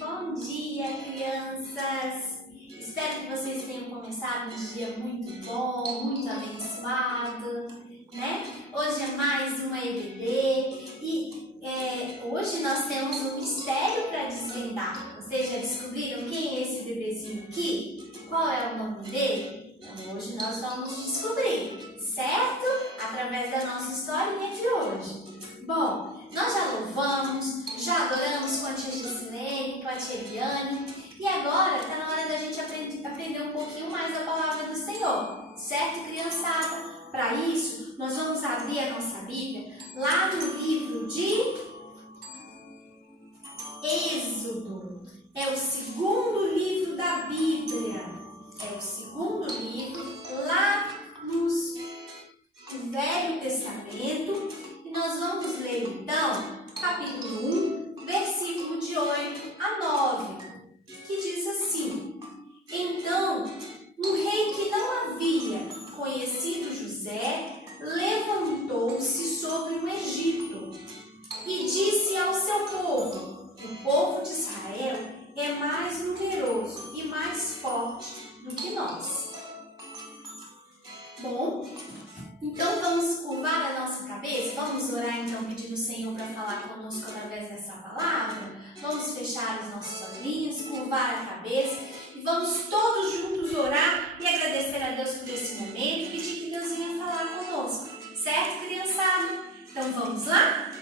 Bom dia, crianças! Espero que vocês tenham começado um dia muito bom, muito abençoado, né? Hoje é mais uma EBD e hoje nós temos um mistério para desvendar. Vocês já descobriram quem é esse bebezinho aqui? Qual é o nome dele? Então hoje nós vamos descobrir, certo? Através da nossa historinha de hoje. Bom, nós já louvamos, já adoramos com a tia Gisilene, com a tia Eliane, e agora está na hora da gente aprender um pouquinho mais a palavra do Senhor, certo, criançada? Para isso, nós vamos abrir a nossa Bíblia lá no livro de Êxodo. É o segundo livro da Bíblia. É o segundo livro lá no Velho Testamento. E nós vamos ler então capítulo 1, versículo de 8 a 9, que diz assim: Então, um rei que não havia conhecido José levantou-se sobre o Egito e disse ao seu povo: O povo de Israel é mais numeroso e mais forte do que nós. Bom, então vamos curvar a nossa cabeça, vamos orar então pedindo ao Senhor para falar conosco através dessa palavra. Vamos fechar os nossos olhinhos, curvar a cabeça e vamos todos juntos orar e agradecer a Deus por esse momento e pedir que Deus venha falar conosco, certo, criançada? Então vamos lá?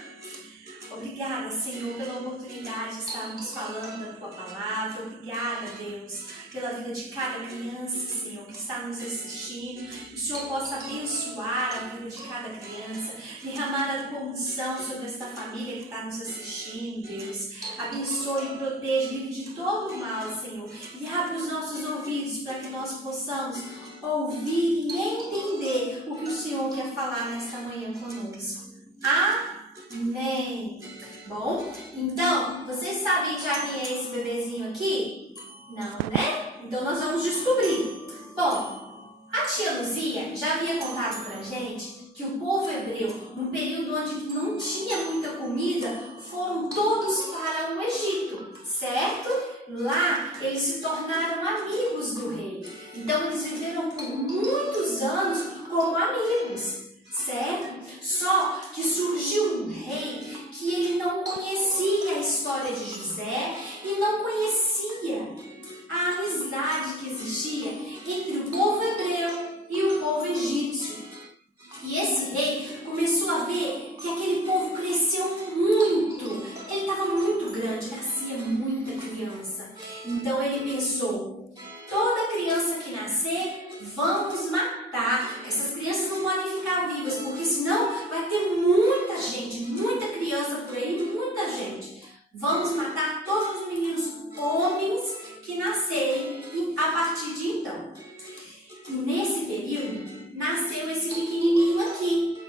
Obrigada, Senhor, pela oportunidade de estarmos falando da Tua Palavra. Obrigada, Deus, pela vida de cada criança, Senhor, que está nos assistindo. Que o Senhor possa abençoar a vida de cada criança, derramar a Tua unção sobre esta família que está nos assistindo, Deus. Abençoe e proteja, livre de todo o mal, Senhor. E abre os nossos ouvidos para que nós possamos ouvir e entender o que o Senhor quer falar nesta manhã conosco. Amém. Bom, então, vocês sabem já quem é esse bebezinho aqui? Não, né? Então nós vamos descobrir. Bom, a tia Luzia já havia contado pra gente que o povo hebreu, num período onde não tinha muita comida, foram todos para o Egito, certo? Lá eles se tornaram amigos do rei. Então eles viveram por muitos anos como amigos, certo? Só que surgiu um rei que ele não conhecia a história de José e não conhecia a amizade que existia entre o povo hebreu e o povo egípcio. E esse rei começou a ver que aquele povo cresceu muito. Ele estava muito grande, nascia muita criança. Então ele pensou: toda criança que nascer, vamos matar. Essas crianças não podem ficar vivas, porque senão vai ter muita gente, muita criança por aí, muita gente. Vamos matar todos os meninos homens que nascerem a partir de então. E nesse período, nasceu esse pequenininho aqui.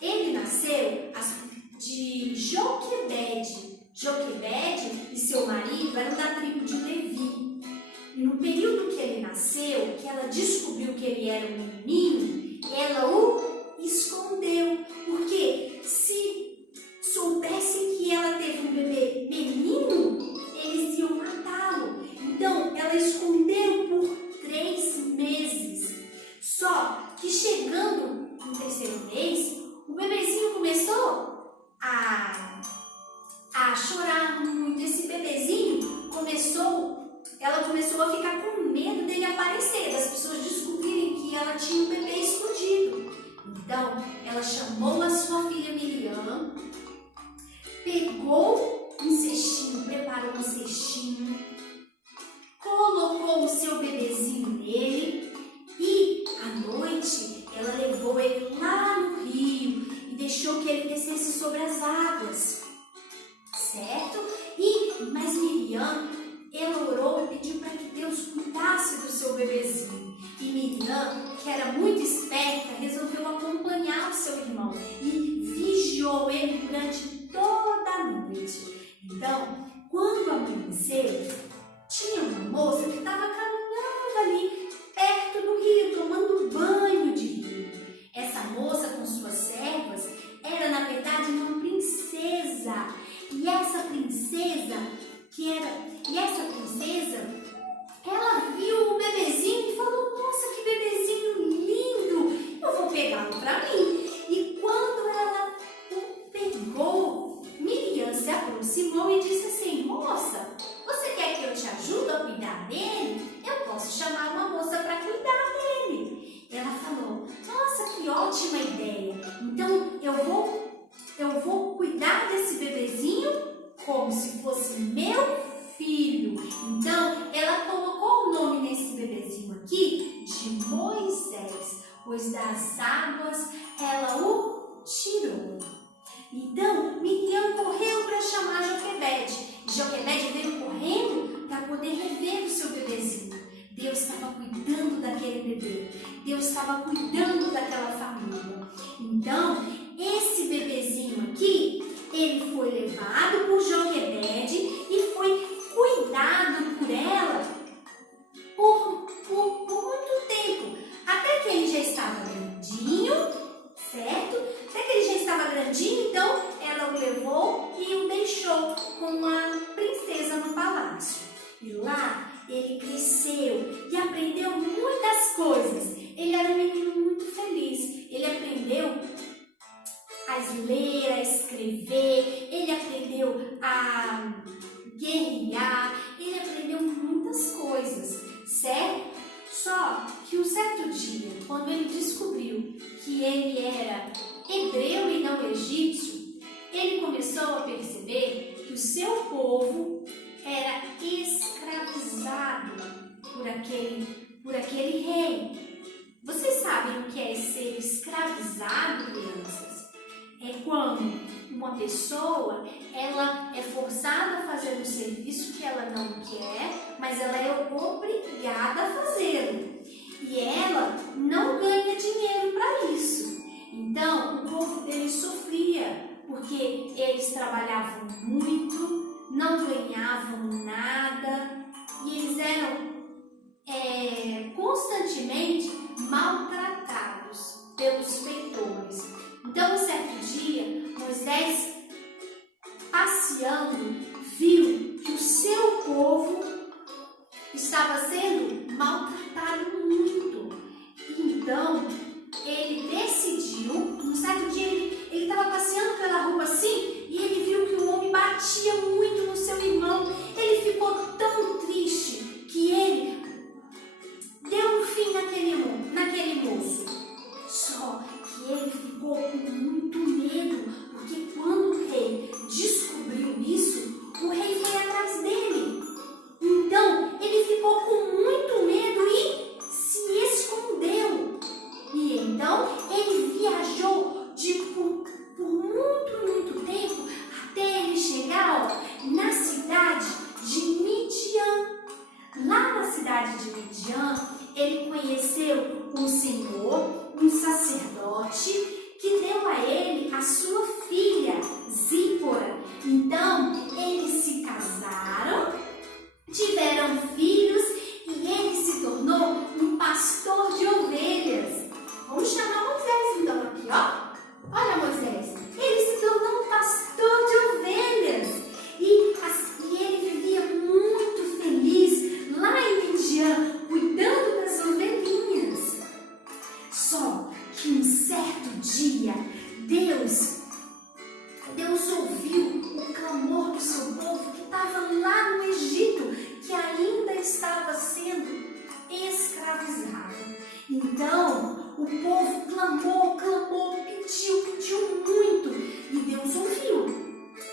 Ele nasceu de Joquebede. Joquebede e seu marido eram da tribo de Levi. E no período que ele nasceu, que ela descobriu que ele era um menininho, ela o escondeu. Porque se soubessem que ela teve um bebê menino, eles iam matá-lo. Então, ela escondeu por 3 meses. Só que chegando no 3º mês, o bebezinho começou a chorar muito. Esse bebezinho ela começou a ficar com medo dele aparecer, das pessoas descobrirem que ela tinha um bebê escondido. Então, ela chamou a sua filha Miriam, pegou um cestinho, preparou um cestinho, colocou o seu bebezinho nele e, à noite, ela levou ele lá no rio e deixou que ele descesse sobre as águas, certo? Mas Miriam, ela orou e pediu para que Deus cuidasse do seu bebezinho. E Miriam, que era muito esperta, resolveu acompanhar o seu irmão e vigiou ele durante toda a noite. Então, quando amanheceu, tinha uma moça que estava caminhando ali perto do rio, tomando banho de rio. Essa moça, com suas servas, era na verdade uma princesa. E essa princesa E essa princesa, ela viu o bebezinho e falou: nossa, que bebezinho lindo, eu vou pegá-lo para mim. E quando ela o pegou, Miriam se aproximou e disse assim: moça, você quer que eu te ajude a cuidar dele? Eu posso chamar uma moça para cuidar dele. Ela falou: nossa, que ótima ideia. Então eu vou cuidar desse bebezinho como se fosse meu filho. Então ela colocou o nome nesse bebezinho aqui de Moisés, pois das águas ela o tirou. Então Miriam correu para chamar Joquebede. Joquebede veio correndo para poder rever o seu bebezinho. Deus estava cuidando daquele bebê. Deus estava cuidando daquela família. Então, esse bebezinho aqui, ele foi levado por Joquebede e foi cuidado por ela por muito tempo. Até que ele já estava grandinho, certo? Até que ele já estava grandinho, então ela o levou e o deixou com uma princesa no palácio. E lá ele cresceu e aprendeu muitas coisas. Ele era um menino muito feliz. Ele aprendeu a ler, a escrever, ele aprendeu a guerrear, ele aprendeu muitas coisas, certo? Só que um certo dia, quando ele descobriu que ele era hebreu e não egípcio, ele começou a perceber que o seu povo era escravizado por aquele rei. Vocês sabem o que é ser escravizado, crianças? É quando uma pessoa ela é forçada a fazer um serviço que ela não quer, mas ela é obrigada a fazê-lo. E ela não ganha dinheiro para isso. Então, o povo dele sofria, porque eles trabalhavam muito, não ganhavam nada, e eles eram constantemente maltratados pelos feitores. Então, um certo dia, Moisés, passeando, viu que o seu povo estava sendo maltratado muito. Então, ele decidiu, um certo dia ele estava passeando pela rua assim, e ele viu que o homem batia muito no seu irmão. Ele ficou tão triste que ele deu um fim naquele moço. Só que ele ficou com muito medo, porque quando o rei descobriu isso, o rei foi atrás dele. Então, ele ficou com muito medo e se escondeu. E então, ele viajou por muito tempo até ele chegar na cidade de Midian. Lá na cidade de Midian, ele conheceu um senhor, um sacerdote, que deu a ele a sua filha, Zípora. Então, eles se casaram, tiveram filhos e ele se tornou um pastor de ovelhas. Vamos chamar Moisés então aqui, ó. Olha, Moisés, ele se tornou um pastor de ovelhas e ele vivia muito feliz lá em Midian, cuidando das ovelhinhas. Só que um certo dia, Deus ouviu o clamor do seu povo que estava lá no Egito, que ainda estava sendo escravizado. Então, o povo clamou, pediu muito e Deus ouviu.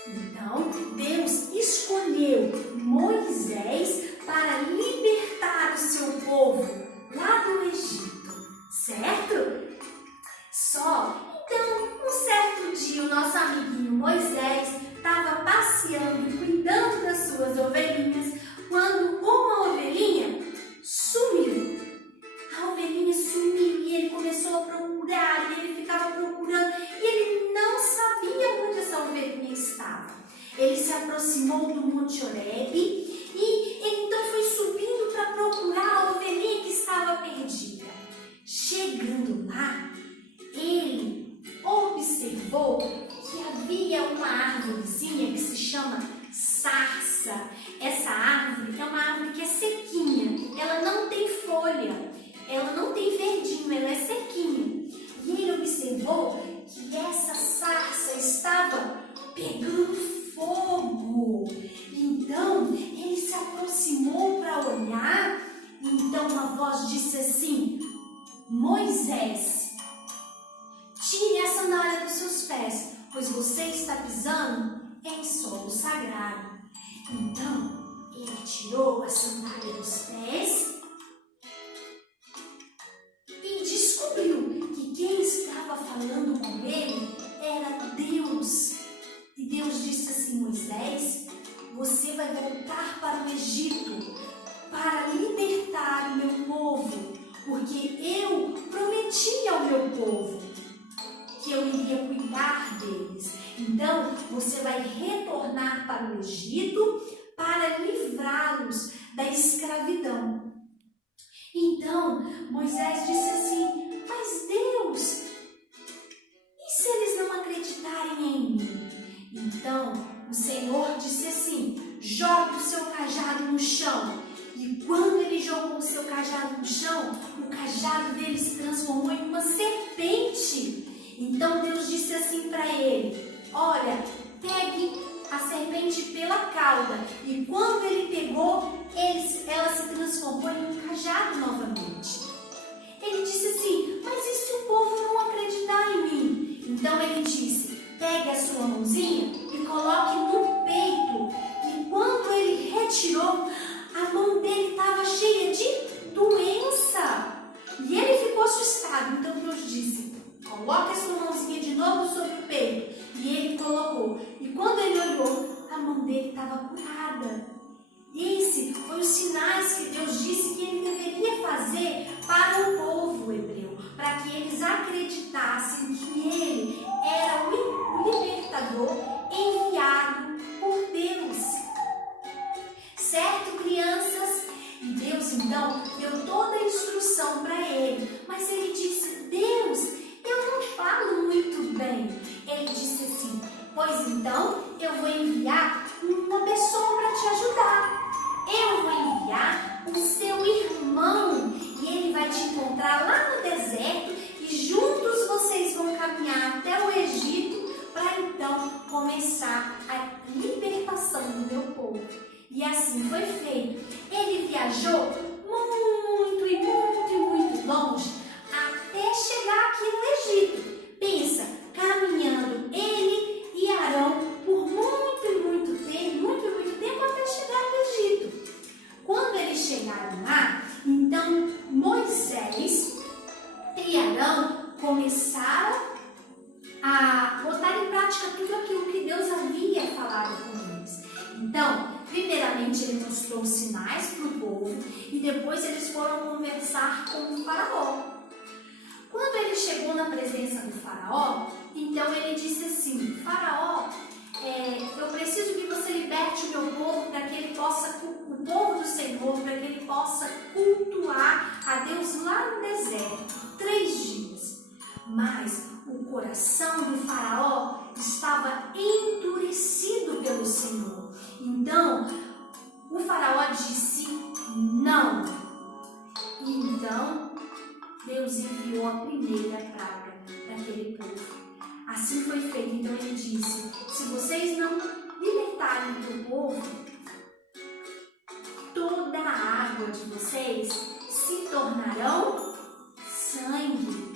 Então, Deus escolheu Moisés para libertar o seu povo lá do Egito, certo? Então, um certo dia, o nosso amiguinho Moisés estava passeando e cuidando das suas ovelhinhas, quando uma ovelhinha sumiu. A ovelhinha sumiu e ele começou a procurar, e ele ficava procurando, e ele não sabia onde essa ovelhinha estava. Ele se aproximou do Monte Horebe e ele então foi subindo para procurar a ovelhinha que estava perdida. Chegando lá, ele observou que havia uma árvorezinha que se chama sarça. Moisés, tire a sandália dos seus pés, pois você está pisando em solo sagrado. Então, ele tirou a sandália dos pés e descobriu que quem estava falando com ele era Deus. E Deus disse assim: Moisés, você vai voltar para o Egito para libertar o meu povo, porque eu prometi ao meu povo que eu iria cuidar deles. Então, você vai retornar para o Egito para livrá-los da escravidão. Então, Moisés disse assim: mas Deus, e se eles não acreditarem em mim? Então, o Senhor disse assim: jogue o seu cajado no chão. E quando ele jogou o seu cajado no chão, o cajado dele se transformou em uma serpente. Então Deus disse assim para ele: olha, pegue a serpente pela cauda. E quando ele pegou, ela se transformou em um cajado novamente. Ele disse assim: mas e se o povo não acreditar em mim? Então ele disse: pegue a sua mãozinha e coloque no peito. E quando ele retirou, a mão dele estava cheia de doença. E ele ficou assustado. Então Deus disse: coloque a sua mãozinha de novo sobre o peito. E ele colocou. E quando ele olhou, a mão dele estava curada. Esse foi os sinais que Deus disse que ele deveria fazer para o povo hebreu, para que eles acreditassem que ele era o libertador enviado por Deus. Certo, crianças? E Deus então deu toda a instrução para ele, mas ele disse: Deus, eu não falo muito bem. Ele disse assim: pois então eu vou enviar uma pessoa para te ajudar. Eu vou enviar o seu irmão e ele vai te encontrar lá no deserto e juntos vocês vão caminhar até o Egito para então começar a libertação do meu povo. E assim foi feito. Ele viajou muito e muito e muito longe até chegar aqui no Egito. Pensa, caminhando ele e Arão por muito e muito tempo até chegar no Egito. Quando eles chegaram lá, então Moisés e Arão começaram a botar em prática tudo aquilo que Deus havia falado com eles. Então, primeiramente ele mostrou sinais para o povo e depois eles foram conversar com o faraó. Quando ele chegou na presença do faraó, então ele disse assim: faraó, eu preciso que você liberte o meu povo para que ele possa, o povo do Senhor, para que ele possa cultuar a Deus lá no deserto por 3 dias. Mas o coração do faraó estava endurecido pelo Senhor. Então, o faraó disse não. E então, Deus enviou a primeira praga para aquele povo. Assim foi feito. Então ele disse: se vocês não libertarem o povo, toda a água de vocês se tornarão sangue.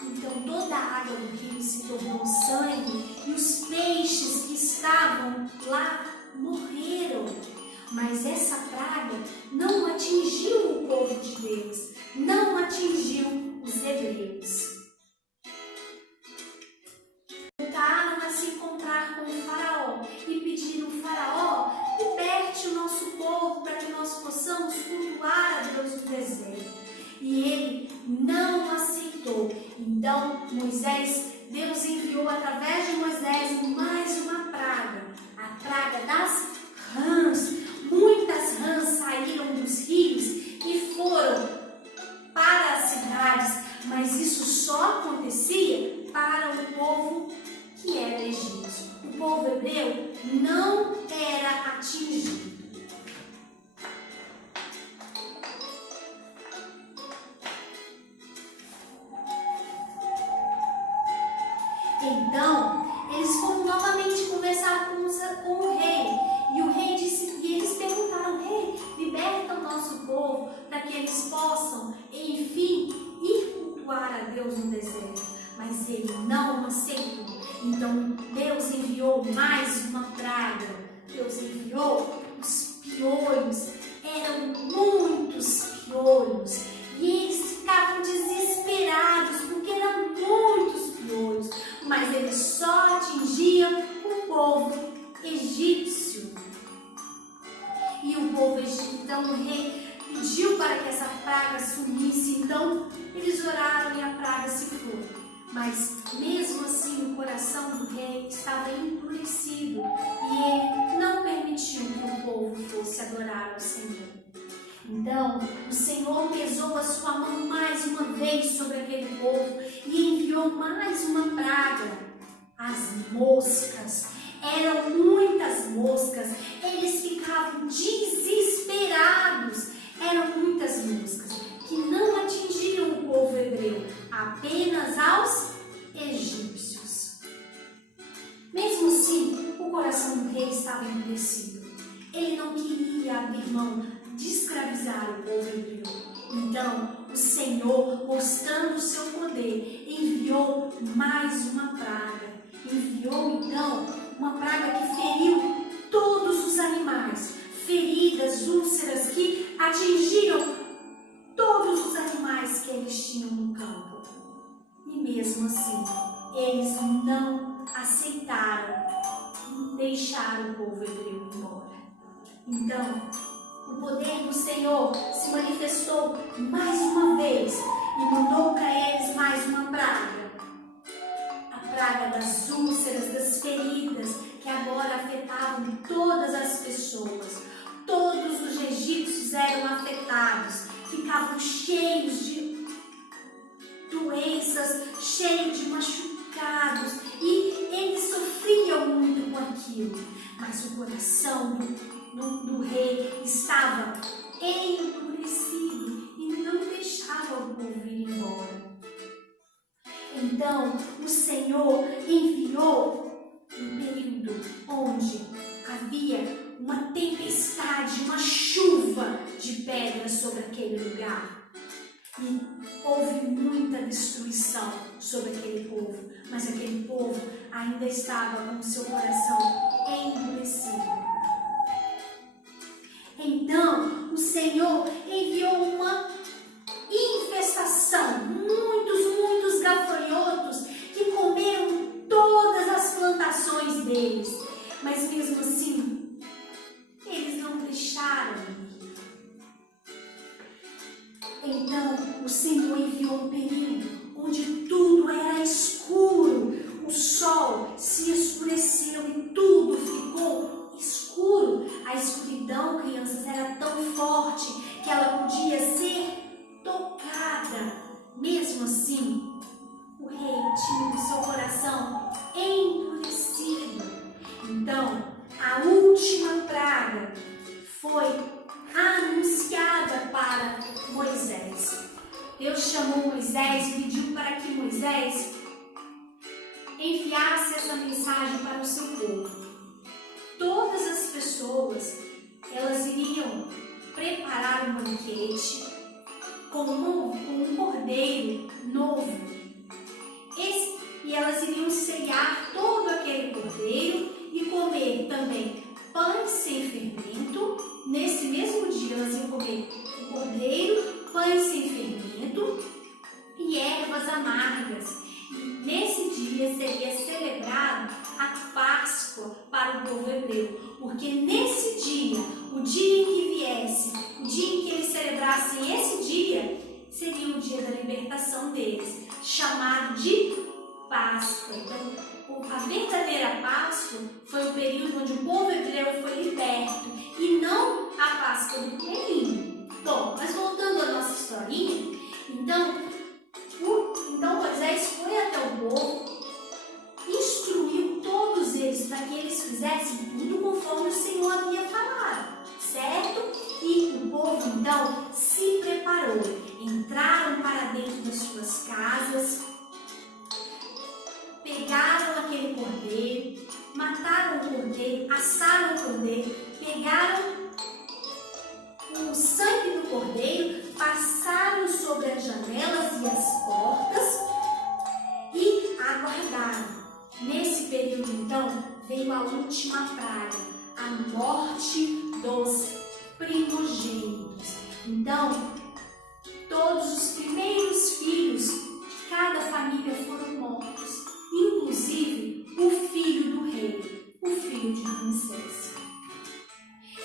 Então toda a água do rio se tornou sangue e os peixes que estavam lá morreram. Mas essa praga não atingiu o povo de Deus, não atingiu os hebreus. Voltaram a se encontrar com o faraó e pediram: faraó, liberte o nosso povo para que nós possamos cultuar a Deus no deserto. E ele não aceitou. Então Deus enviou através de Moisés mais uma praga, a praga das rãs. Muitas rãs saíram dos rios e foram para as cidades, mas isso só acontecia para o povo que era egípcio. O povo hebreu não era atingido. ele não aceitou. Então Deus enviou mais uma praga. Deus enviou os piolhos. Eram muitos piolhos. E eles ficavam desesperados porque eram muitos piolhos. Mas eles só atingiam o povo egípcio. E o povo egípcio, então o rei pediu para que essa praga sumisse. Então eles oraram e a praga se foi. Mas mesmo assim o coração do rei estava endurecido e ele não permitiu que o povo fosse adorar ao Senhor. Então o Senhor pesou a sua mão mais uma vez sobre aquele povo e enviou mais uma praga, as moscas. Eram muitas moscas, eles ficavam desesperados. Eram muitas moscas que não atingiam o povo hebreu, apenas aos egípcios. Mesmo assim, o coração do rei estava endurecido. Ele não queria abrir mão de escravizar o povo hebreu. Então, o Senhor, mostrando o seu poder, enviou mais uma praga. Enviou, então, uma praga que feriu todos os animais. Feridas, úlceras que atingiam todos os animais que eles tinham no campo. E mesmo assim, eles não aceitaram deixar o povo hebreu embora. Então, o poder do Senhor se manifestou mais uma vez e mandou para eles mais uma praga. A praga das úlceras, das feridas, que agora afetavam todas as pessoas. Todos os egípcios eram afetados, ficavam cheios de doenças, cheios de machucados e eles sofriam muito com aquilo. Mas o coração do rei estava endurecido e não deixava o povo ir embora. Então o Senhor enviou um período onde havia uma tempestade, uma chuva de pedras sobre aquele lugar. E houve muita destruição sobre aquele povo, mas aquele povo ainda estava com o seu coração endurecido. Então, o Senhor enviou uma infestação, muitos gafanhotos que comeram todas as plantações deles. Mas mesmo assim, eles não deixaram ir. Então, o Senhor enviou um período onde tudo era escuro. O sol se escureceu e tudo ficou escuro. A escuridão, crianças, era tão forte que ela podia ser tocada. Mesmo assim, o rei tinha o seu coração endurecido. Então, a última praga foi anunciada para Moisés. Deus chamou Moisés e pediu para que Moisés enviasse essa mensagem para o seu povo. Todas as pessoas, elas iriam preparar um banquete com um cordeiro novo. E elas iriam sellar todo aquele cordeiro e comer também pães sem fermento. Nesse mesmo dia elas iam comer o cordeiro, pães sem fermento e ervas amargas. E nesse dia seria celebrado a Páscoa para o povo hebreu, porque nesse dia, o dia em que viesse, o dia em que eles celebrassem esse dia, seria o dia da libertação deles, chamado de Páscoa. Então, a verdadeira Páscoa foi o período onde o povo hebreu foi liberto e não a Páscoa do coelhinho. Bom, mas voltando à nossa historinha, então Moisés foi até o povo, instruiu todos eles para que eles fizessem tudo conforme o Senhor havia falado, certo? E o povo então se preparou, entraram para dentro das suas casas, pegaram aquele cordeiro, mataram o cordeiro, assaram o cordeiro, pegaram o sangue do cordeiro, passaram sobre as janelas e as portas e a período, então, veio a última praga, a morte dos primogênitos. Então, todos os primeiros filhos de cada família foram mortos, inclusive o filho do rei, o filho de Ramsés.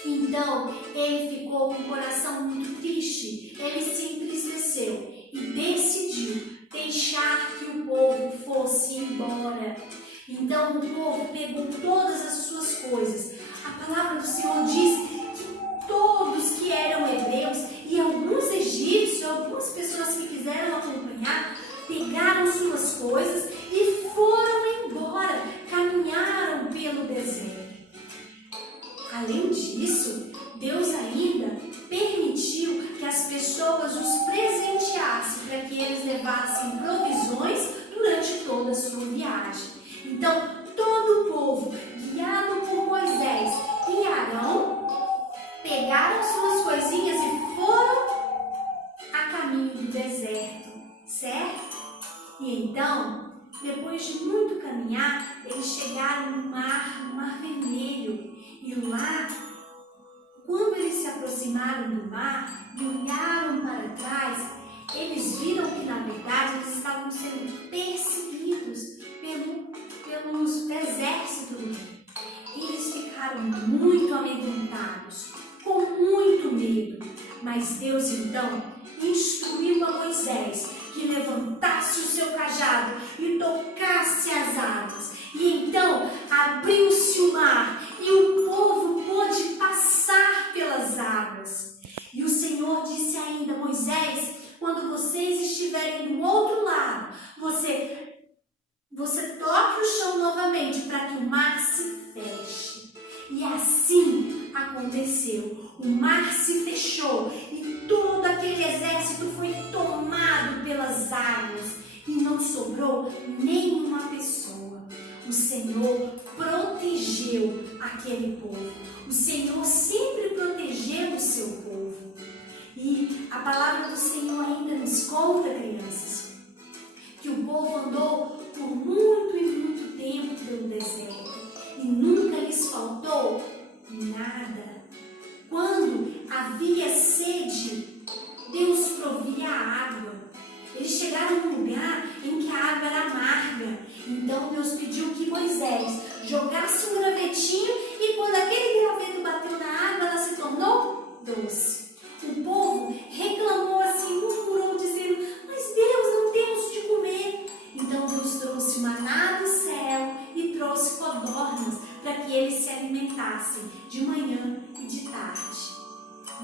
Então, ele ficou com o coração muito triste, ele se entristeceu e decidiu deixar que o povo fosse embora. Então, o povo pegou todas as suas coisas. A palavra do Senhor diz que todos que eram hebreus e alguns egípcios, algumas pessoas que quiseram acompanhar, pegaram suas coisas e foram embora, caminharam pelo deserto. Além disso, Deus ainda permitiu que as pessoas os presenteassem para que eles levassem provisões durante toda a sua viagem. Então, todo o povo, guiado por Moisés e Arão, pegaram suas coisinhas e foram a caminho do deserto, certo? E então, depois de muito caminhar, eles chegaram no mar Vermelho. E lá, quando eles se aproximaram do mar e olharam para trás, eles viram que, na verdade, eles estavam sendo perseguidos pelos exércitos do rei. Eles ficaram muito amedrontados, com muito medo. Mas Deus, então, instruiu a Moisés que levantasse o seu cajado e tocasse as águas. E então abriu-se o mar e o povo pôde passar pelas águas. E o Senhor disse ainda: Moisés, quando vocês estiverem do outro lado, você toque o chão novamente para que o mar se feche. E assim aconteceu. O mar se fechou e todo aquele exército foi tomado pelas águas e não sobrou nenhuma pessoa. O Senhor protegeu aquele povo. O Senhor sempre protegeu o seu povo. E a palavra do Senhor ainda nos conta, crianças, que o povo andou por muito e muito tempo pelo deserto e nunca lhes faltou nada. Quando havia sede, Deus provia a água. Eles chegaram num lugar em que a água era amarga. Então Deus pediu que Moisés jogasse um gravetinho e quando aquele graveto bateu na água, ela se tornou doce. O povo reclamou assim, murmurou, dizendo: mas Deus, não temos de comer. Então Deus trouxe maná do céu e trouxe codornas para que eles se alimentassem de manhã e de tarde.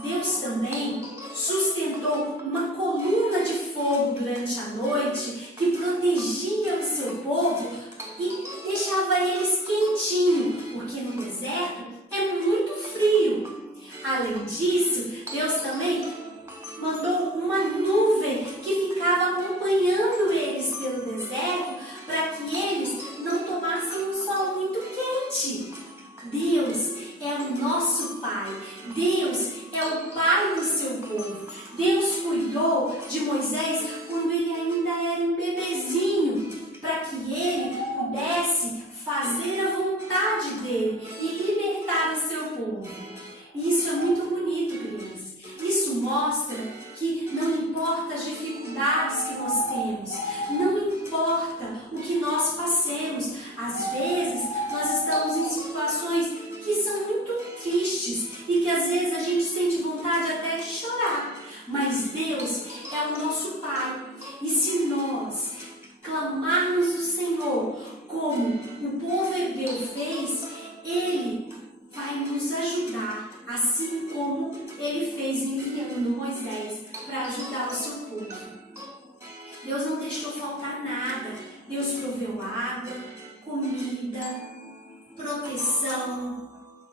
Deus também sustentou uma coluna de fogo durante a noite que protegia o seu povo e deixava eles quentinhos, porque no deserto é muito frio. Além disso, Deus também mandou uma nuvem que ficava acompanhando eles pelo deserto para que eles não tomassem um sol muito quente. Deus é o nosso Pai. Deus é o Pai do seu povo. Deus cuidou de Moisés quando ele ainda era um bebezinho, para que ele pudesse fazer a vontade dele e libertar o seu povo. E isso é muito bonito, crianças. Isso mostra que não importa as dificuldades que nós temos, não importa o que nós passemos. Às vezes, nós estamos em situações que são muito tristes e que às vezes a gente sente vontade até de chorar. Mas Deus é o nosso Pai. E se nós clamarmos o Senhor como o povo hebreu fez, Ele vai nos ajudar, assim como Ele fez enviando Moisés para ajudar o seu povo. Deus não deixou faltar nada. Deus proveu água, comida, proteção.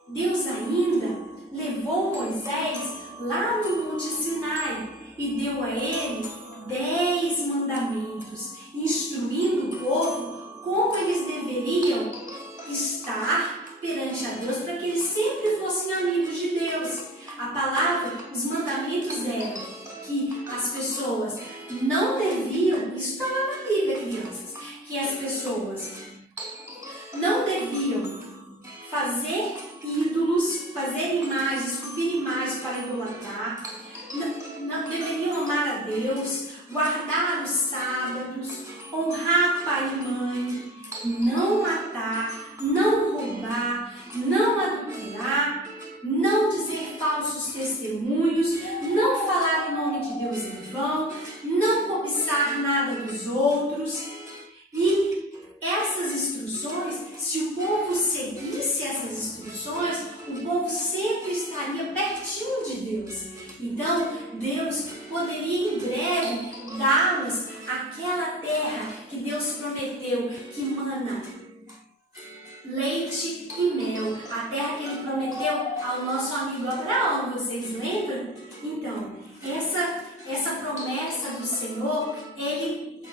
Deus ainda levou Moisés lá no Monte Sinai e deu a ele 10 mandamentos, instruindo o povo como eles deveriam estar perante a Deus para que eles sempre fossem amigos de Deus. A palavra, os mandamentos eram que as pessoas não deviam, isso está lá na Bíblia, crianças, que as pessoas testemunhos, não falar o nome de Deus em vão, não cobiçar nada dos outros. E essas instruções, se o povo seguisse essas instruções, o povo sempre estaria pertinho de Deus. Então, Deus poderia em breve dar-nos aquela terra que Deus prometeu, que mana leite e mel, a terra que Ele prometeu ao nosso amigo Abraão, vocês lembram? Então, essa promessa do Senhor, ele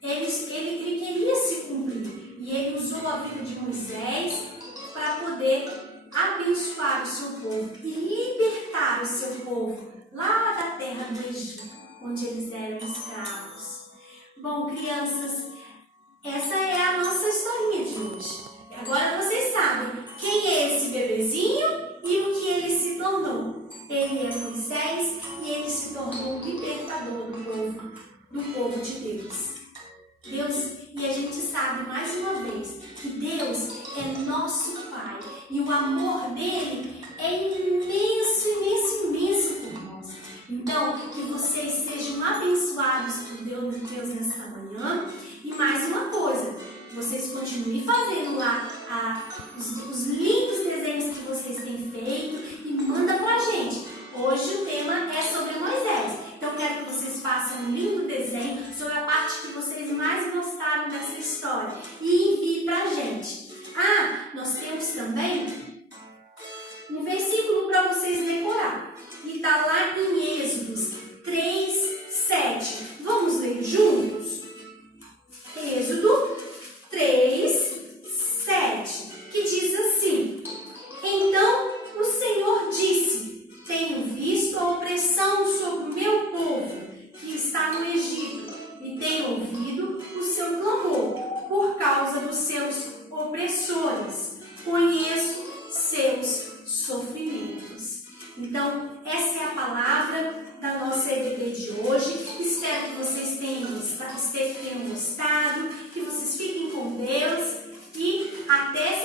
queria se cumprir, e Ele usou a vida de Moisés para poder abençoar o seu povo e libertar o seu povo lá da terra do Egito, onde eles eram escravos. Bom, crianças, essa é a nossa historinha de hoje. Agora vocês sabem quem é esse bebezinho e o que ele se tornou. Ele é Moisés e ele se tornou o libertador do povo de Deus. E a gente sabe mais uma vez que Deus é nosso Pai e o amor dele é imenso, imenso, imenso por nós. Então, que vocês sejam abençoados por Deus nessa manhã. E mais uma coisa, vocês continuem fazendo lá os lindos desenhos que vocês têm feito e manda pra gente. Hoje o tema é sobre Moisés. Então quero que vocês façam um lindo desenho sobre a parte que vocês mais gostaram dessa história e enviem pra gente. Nós temos também um versículo para vocês decorar. E tá lá em Êxodos 3:7. Vamos ler juntos? Êxodo 3:7, que diz assim: Então o Senhor disse: Tenho visto a opressão sobre o meu povo que está no Egito, e tenho ouvido o seu clamor por causa dos seus opressores. Conheço seus sofrimentos. Então, essa é a palavra da nossa EBD de hoje. Espero que vocês tenham gostado, que vocês fiquem com Deus e até